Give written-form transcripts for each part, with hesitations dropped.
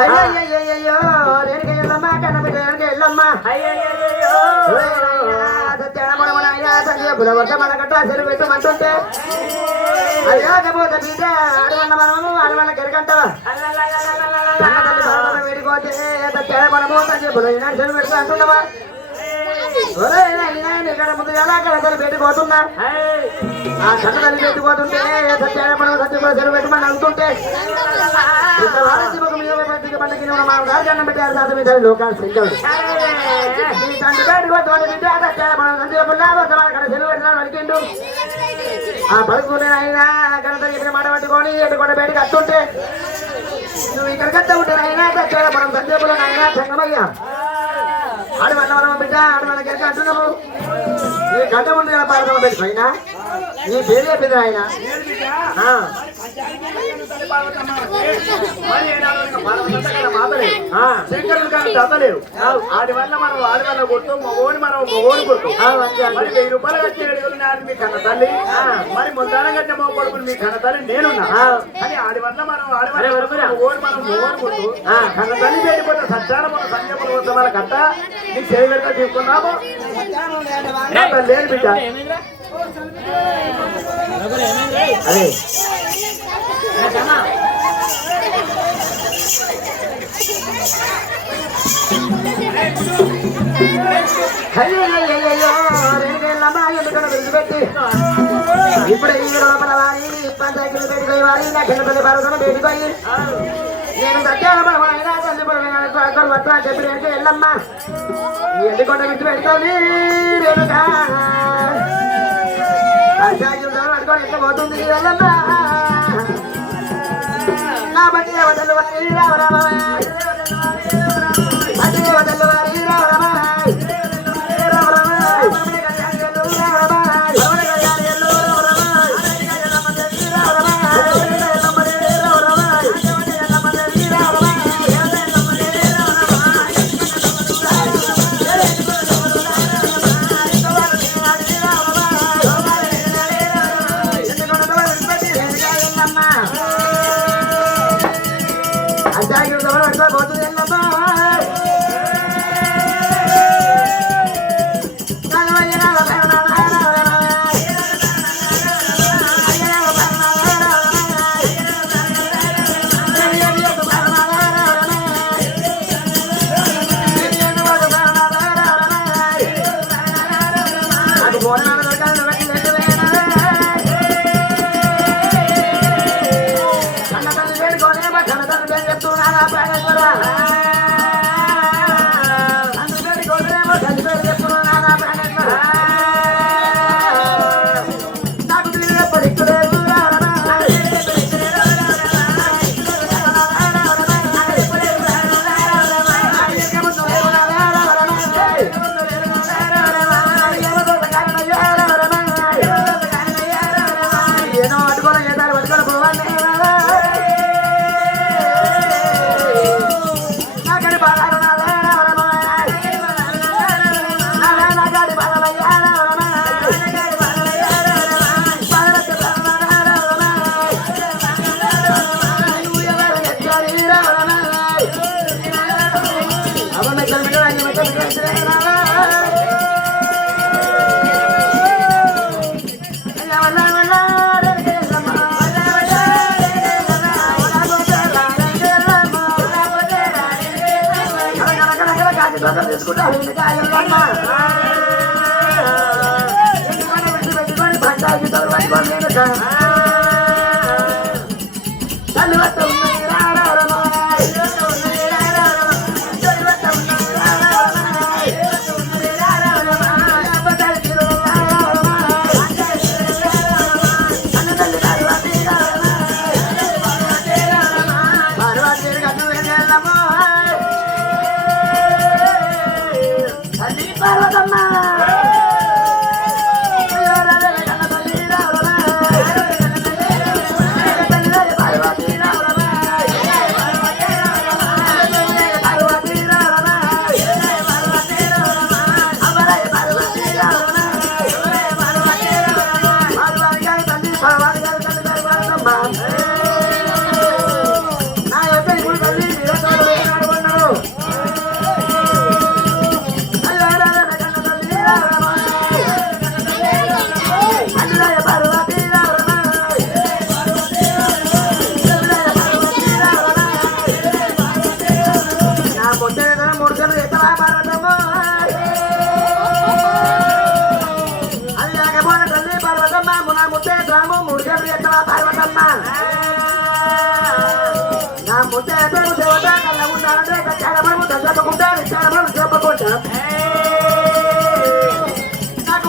అయ్యయ్యో రేణుక ఎల్లమ్మ కన్నబిడ్డ రేణుక ఎల్లమ్మ మన గట్ట చెరువు పెట్టమంటుంటే అయ్యాకపోతే బిడ్డ ఆడవన్న మనము ఆడవన్న కెరకంటావా వేడిపోతే మనము చెరువు పెడుతూ అంటున్నావా ఇక్కడ ముందు ఎలా కళతలు పెట్టిపోతున్నా ఆ కళతలు పెట్టిపోతుంటే సత్యారమణ సత్య చెరువు పెట్టమని అనుకుంటే దండం పెట్టారు తాత మీద లోకాలు సెంకవుడు చెరువు పెట్టాలని అడిగిండు ఆ పడుకునే అయినా కనుక ఇక్కడ మాట పట్టుకొని ఎటుకొండ బయటకు వస్తుంటే నువ్వు ఇక్కడ కట్ట ఉంటే అయినా మనం సందేపులో అయినా సంగమయ్యా ఆడవల్ల మనం బిడ్డ ఆడవాళ్ళకి ఎక్కడ అంటున్నాము నీ గడ్డ ఉంది కదా పాడతాము పెట్టి పైన నీ పేరు చెప్పింది ఆయన శంకరుడు కానీ దత్తలేవు ఆడి వల్ల మనం ఆడి వల్ల కొట్టు మగోని మనం మగోని కొట్టు మరి 1000 రూపాయలు కట్టి ఏడుగులు మీ కన్న తల్లి మరి ముందానం కట్టిన మగ కొడుకుని మీ కన్న తల్లి నేనున్నా కానీ ఆడి వల్ల మనం ఆడి వల్ల మగోని మనం మగోని కొట్టు కన్న తల్లి చేయకపోతే సత్యాన మన సంజయపురం వద్ద వాళ్ళ కట్ట నీకు చేయగలిగా తీసుకున్నాము లేని బిడ్డ అదే ఇప్పుడు ఈ లోపల వారి పంచాయతీలు పెట్టుకోయి వారి నా కింద పర్వతం పెట్టుకోయి నేను వస్తా చెప్పి అంటే వెళ్ళమ్మా ఎండుకొండ విడిచి పెట్టుకోండి రేణుకా పట్టుకొని ఎట్లా పోతుంది వెళ్ళమ్మా నా బట్టి వదలు వారి రావరామా అది వదలు వారి రావరామా నా యొక్క ఇప్పుడు మూడు గంటలు ఎక్కడ పర్వతము అది కాకపోయిన తల్లి పర్వతమ్మ మున ముద్దే గ్రాము మూడు గంటలు ఎక్కడ పర్వతమ్మ నా ముద్దే దేవత కళ్ళ ఉండాలంటే కచ్చాడమను చెప్పకుండా విచారమను చెప్పకుండా నాకు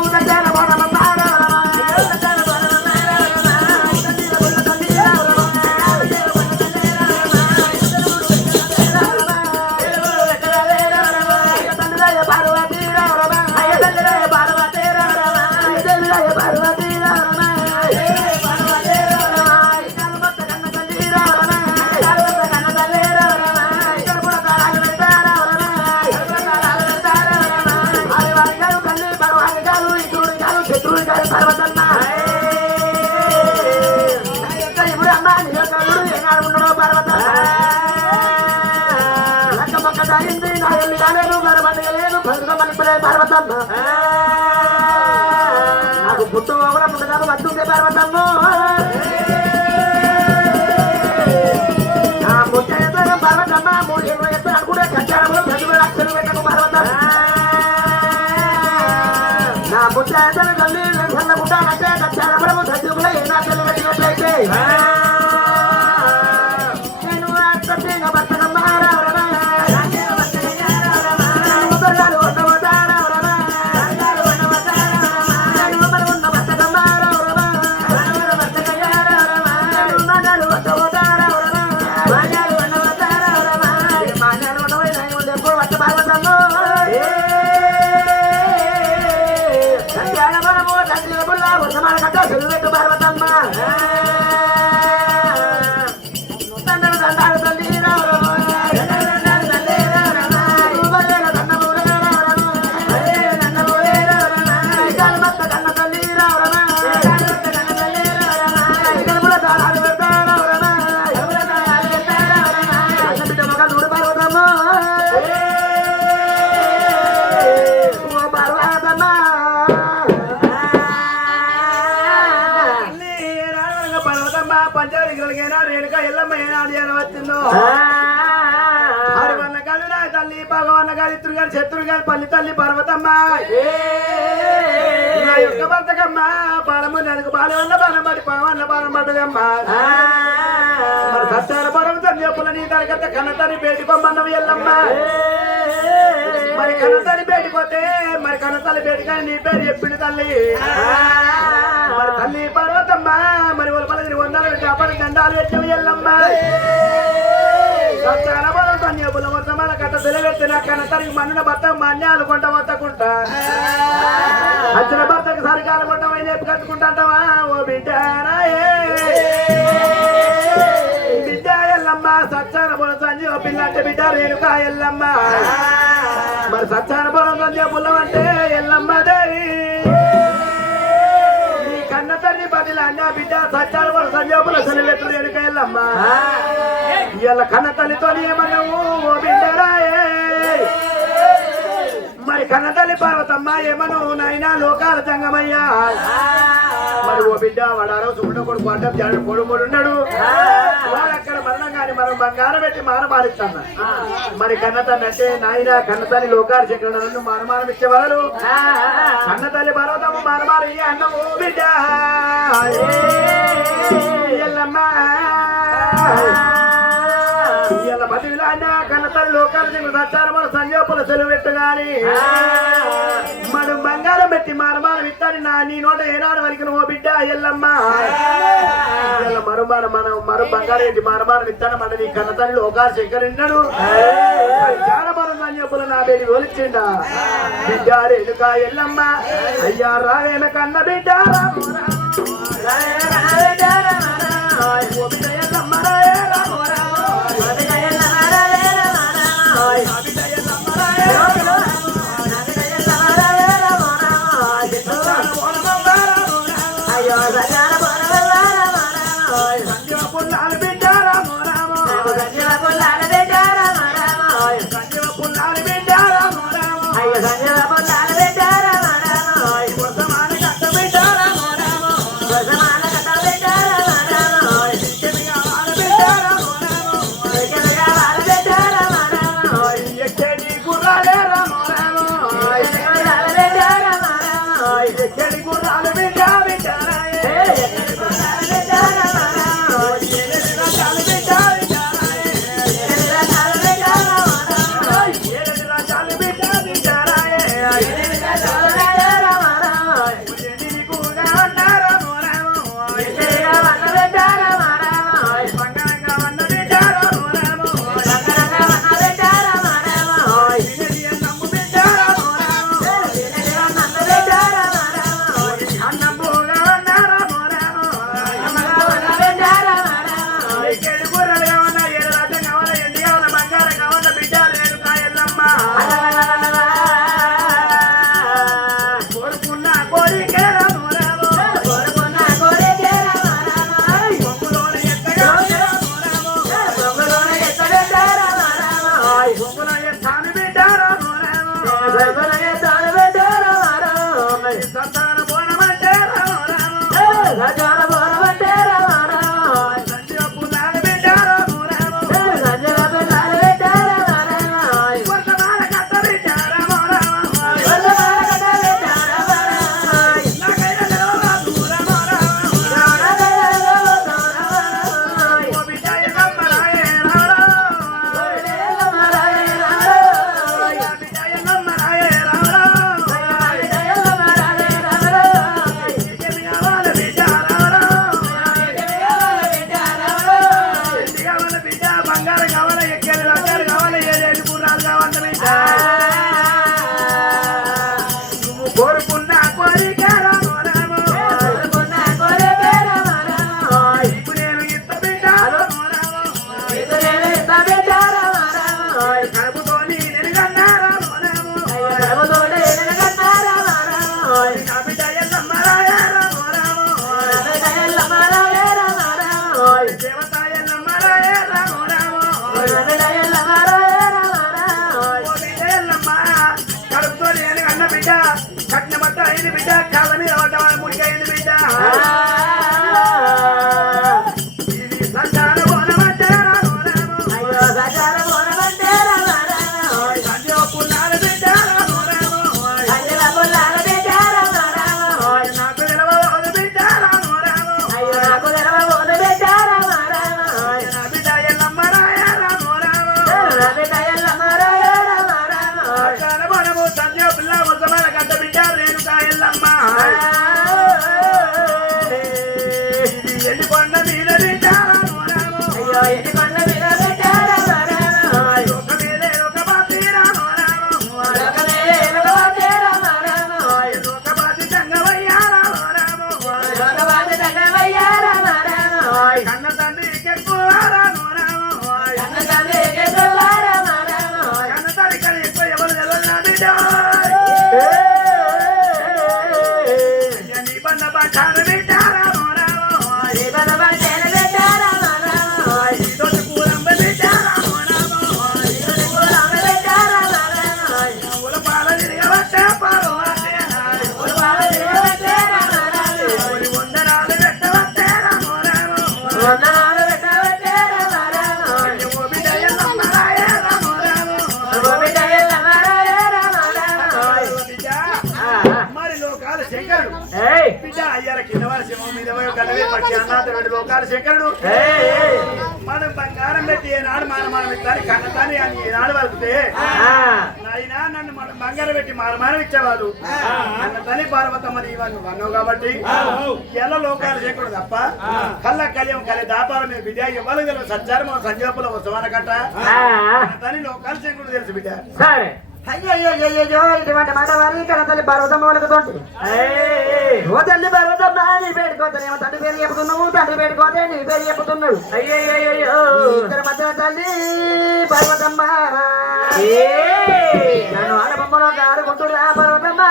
నాకు పుట్టు ఒకడ పుట్టదాకా వస్తుంటే పర్వతము నా ముట్ట ఎత్తడం పర్వతమ్మ 3 ఎత్తు అనుకుంటే కచ్చాడము 10 లక్షలు పెట్టకు పర్వతం నా ముట్ట ఎత్తడం తల్లి చల్లకుంటానంటే కచ్చాడము 10 ఏనాడు పెట్టినట్లయితే నేను అత్తంగా బతకమ్మ శత్రుగారి పల్లి తల్లి పర్వతమ్మ నా యొక్క బతకమ్మ బాలము నడుగు బాలవల్ల బాలం పడి పావన్న బాలం పడ్డదమ్మా మరి సత్యాల పర్వతం చెప్పుల నీ తరగత కన్నతని బేటికొమ్మన్నవి ఎల్లమ్మ మరి కన్నతని బేటిపోతే మరి కన్నతల్లి బేటికాని నీ పేరు చెప్పింది తల్లి మరి తల్లి పర్వతమ్మ మరి ఒలపలది 100 కాపాడి దండాలు పెట్టినవి ఎల్లమ్మ కన్యపుల వర్తమాన కట్ట తెలివెత్తిన కన్నతరికి మన్నున భర్త మన్యాలు కొంట వత్తకుంటా వచ్చిన భర్తకు సరికాలు కొంటమని చెప్పి కట్టుకుంటావా ఓ బిడ్డ బిడ్డ ఎల్లమ్మ సచ్చాన పొలం సంజీవ పిల్ల అంటే బిడ్డ రేణుకా ఎల్లమ్మ మరి సచ్చాన పొలం సంజీవ పుల్లం అంటే ఎల్లమ్మ దేవి నీ కన్న తల్లి బదిల అన్న బిడ్డ సచ్చాన పొలం సంజీవ పుల్ల సెలవెత్తు రేణుకా ఎల్లమ్మ ఇవాళ కన్న తల్లితో ఏమన్నావు ఓ బిడ్డరాయే మరి కన్న తల్లి పర్వతమ్మ ఏమను నాయనా లోకాల జంగమయ్యా మరి ఓ బిడ్డ వాడారో సుగుండ కొడుకు అంటే జాడు కొడుకున్నాడు వాడు అక్కడ మరణం కానీ మనం బంగారం పెట్టి మారమారిస్తాను మరి కన్న తల్లి అంటే నాయన కన్న తల్లి లోకాల చక్రం మారమారం ఇచ్చేవారు కన్న తల్లి పర్వతమ్మ మారమారి అన్నము బిడ్డ ఎల్లమ్మ ఇలా పదివిలాన్న కన్నతల్లి లోకాలు సచ్చారు మన సంజోపుల సెలవు పెట్టుగాని మనం బంగారం పెట్టి మారమానం ఇస్తాను నా నీ నోట ఏనాడు వరకు ఓ బిడ్డ ఎల్లమ్మ ఇలా మరో బంగారం ఏంటి మారమానం ఇస్తాను మన నీ కన్నతల్లి లోకాలు శంకరిన్నాడు చాలా మన సంజోపుల నా బేడి ఒలిచిండా బిడ్డ రేణుక ఎల్లమ్మ అయ్యా రావేమ కన్న బిడ్డ బొమ్మలయ్య తాను బిడ్డారా సంతాన బోనమంటే సంజీవ పుల్లాలు బిడ్డారా వర్తమాన కట్ట బిడ్డారా బంగారం కావాలా ఎక్కేది రంగాలు కావాలా ఏడేళ్ళు గుర్రాలు కావాలంటే బిడ్డ నువ్వు కోరుకున్న కోరికేరా ఇప్పుడు నేను ఇంత బిడ్డాలో కడుపుతోని నెనుగన్నారా నా బిడ్డ ఎల్లమ్మరాయరా దేవత ఎల్లమ్మరాయరా కడుపుతోని నెనుగన్న బిడ్డ కట్నమట్ట అయింది బిడ్డ కళ్ళ మీద పడ్డ ముడికి అయింది బిడ్డ ఇది సంచార బోనమంటారా సంజీవ పుల్లాల బిడ్డారా నాకు నిలవదు బిడ్డారా నా బిడ్డ ఎల్లమ్మరాయరా సంచార బోనము సంజీవ పుల్ల వర్తమాన కట్ట బిడ్డ రేణుకా ఎల్లమ్మ ఇది ఎల్లికొండ మీద బిడ్డారా ఒక మీదే ఒక బాతీరా ఒక బాతి సంగమయ్యారా కన్న తండ్రికి ఎక్కువారా కన్న తండ్రి కన్నా ఎక్కువ ఎవరు తెలవదు బిడ్డ నీ పన్న పట్టాను బిడ్డారా తోటి కూరంబ బిడ్డారా పాల తిరగబట్టే పాలు వందనాలు పెట్టవట్టేరా బిడ్డ ఎల్లమ్మరాయరా మరి లోకాల శంకరుడు బిడ్డ అయ్యార కింద వారి సింహం మీద కలవే పక్షి అన్నాథ రెండు లోకాల శంకరుడు మనం బంగారం పెట్టి ఏనాడు మనం ఇస్తాను కన్నతాని అని ఏనాడు వలిపితే నాయనా నన్ను మనం బంగారం పెట్టి మారమానం ఇచ్చేవాడు అన్నతని పార్వతమ్మని ఇవన్నీ వన్నావు కాబట్టి ఎలా లోకాల శంకరుడు తప్ప కళ్ళ కలియం కలి దాపాల మీద బిడ్డ ఇవ్వాలి తెలియదు సచ్చారు మన సంజీవపుల ఉత్సవాన కట్ట అన్నతని లోకాల శంకరుడు తెలుసు బిడ్డ సరే అయ్యో ఇటువంటి మాట వారి కన తల్లి పర్వతం వాళ్ళకుతోటి ఓ తల్లి పర్వతమ్మ నీ పేరుకోతేనేమో తండ్రి పేరు చెప్పుతున్నావు తండ్రి పేరుకోతే నీ పేరు చెప్పుతున్నాడు అయ్యో ఇద్దరు మధ్య తల్లి పర్వతమ్మ నన్ను ఆడబొమ్మలో ఆడుకుంటురా పర్వతమ్మ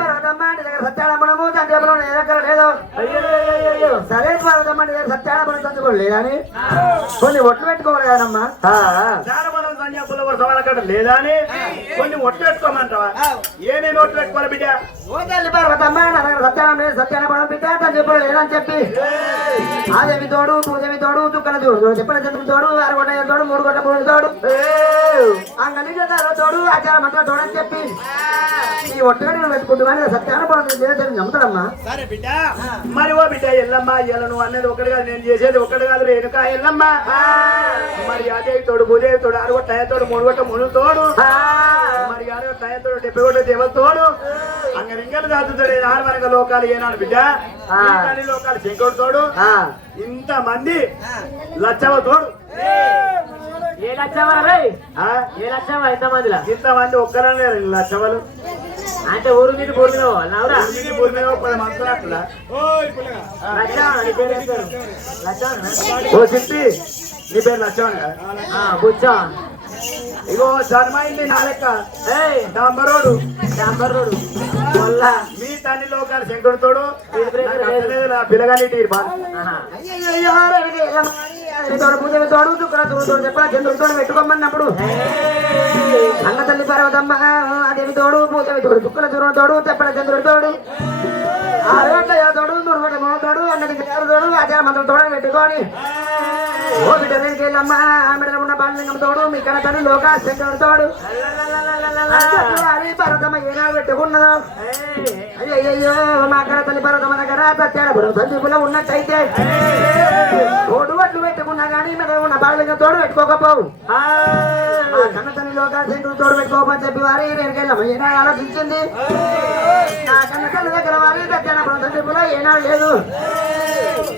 పర్వతమ్మ నీ దగ్గర సత్యాడమ్మడము తండ్రి చెప్పడం నీ దగ్గర లేదు అయ్యో సరే పర్వతమ్మ నీ దగ్గర సత్యాడమ్మడం తందుకోలేదని కొన్ని ఒట్లు పెట్టుకోలేదనమ్మా జానపదం సంజీవపుల ఉత్సవాల కట్ట లేదా అని కొన్ని ఒట్లు పెట్టుకోమంటావా ఏమేమి ఒట్లు పెట్టుకోవాలి బిడ్డ ఓ తల్లి పర్వతమ్మ నా దగ్గర సత్యానం లేదు సత్యానపడం బిడ్డ తను చెప్పడం లేదని చెప్పి ఆదేవి తోడు పూదేవి తోడు చుక్కల తోడు చెప్పిన చెందుకు తోడు 6 గొడ్డ తోడు 3 గొడ్డ పూడి తోడు అంగని తోడు ఆచార మంత్ర తోడు అని చెప్పి ఈ ఒట్టుగడి పెట్టుకుంటున్నాను సత్యానపడం చేసేది నమ్ముతాడమ్మా సరే బిడ్డ మరి ఓ బిడ్డ ఎల్లమ్మ ఇయ్యాల నువ్వు అనేది ఒకటి కాదు నేను చేసేది ఒకటి కాదు రేణుకా ఎల్లమ్మ మరి అదేవి తోడు భూదేవి తోడు 6 గొట్ట తోడు 3 గొట్ట మును తోడు మరి 6 గొట్ట తోడు 70 గొట్ట దేవత తోడు అంగరింగలు దాచుతాడు 6 వరక లోకాలు ఏనాడు బిడ్డ ఈ లోకాలు శంకరుడు తోడు ఇంత మంది లచ్చవ తోడు ఏ లచ్చవరా ఏ లచ్చవ ఎంతమందిలా ఇంతమంది ఒక్కరనే లచ్చవలు అంటే ఊరు మీద భూమి నవరా భూమి మీద 10 మంది అట్లా ఓ సిట్టి నీ పేరు లచ్చవన బుచ్చా ఇగో జన్మైంది నా లెక్క డాంబరోడు మీ తల్లి లోకాలు శంకరుడు తోడు పిల్లగాని తోడు తోడు చెప్పా చంద్రుడితో పెట్టుకోమన్నప్పుడు అన్న తల్లి పర్వతమ్మ అదేమి తోడు పూజవి తోడు చుక్కల దూరం తోడు చెప్పల చంద్రుడి తోడు ఆరోగ్య తోడు నూరుగొట్ట తోడు అన్నది తోడు ఆచార మంత్రం తోడు పెట్టుకొని ఓ బిడ్డ దగ్గరికి వెళ్ళమ్మా ఆమెడలో ఉన్న బాలింగం తోడు మీ కనకను లోకాశంకరుడు తోడు అది పర్వతమ్మ ఏనాడు పెట్టుకున్నదో అయ్యయ్యో మా కడ తల్లి పర్వతమ్మ దగ్గర సత్యానపురం సందీపులో ఉన్నట్టయితే తోడు వడ్లు పెట్టుకున్నా కానీ మీద ఉన్న బాలింగం తోడు పెట్టుకోకపోవు కన్న తల్లి లోకాశంకరుడు తోడు పెట్టుకోమని చెప్పి వారి వెనకెళ్ళమ్మ ఏనాడు ఆలోచించింది నా కన్న తల్లి దగ్గర వారి సత్యానపురం సందీపులో ఏనాడు లేదు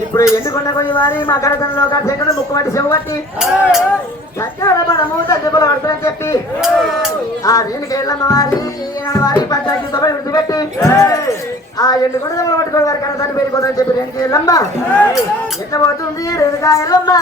ఇప్పుడు ఎందుకున్న కొన్ని వారి మా కడ తల్లి లోకాశంకరుడు ముక్కు పట్టి చెవు పట్టి సత్యానపురము సందీపులో పడుతుందని చెప్పి ఆ రేణుకి వెళ్ళమ్మ వారి పంచాయతీ సభ విడిచిపెట్టి ఆ ఎండుకొండ పట్టుకోవడం వారి కన్న తల్లి పెరిగిపోతుందని చెప్పి రేణుకి వెళ్ళమ్మ ఎట్లా పోతుంది రేణుకా ఎల్లమ్మ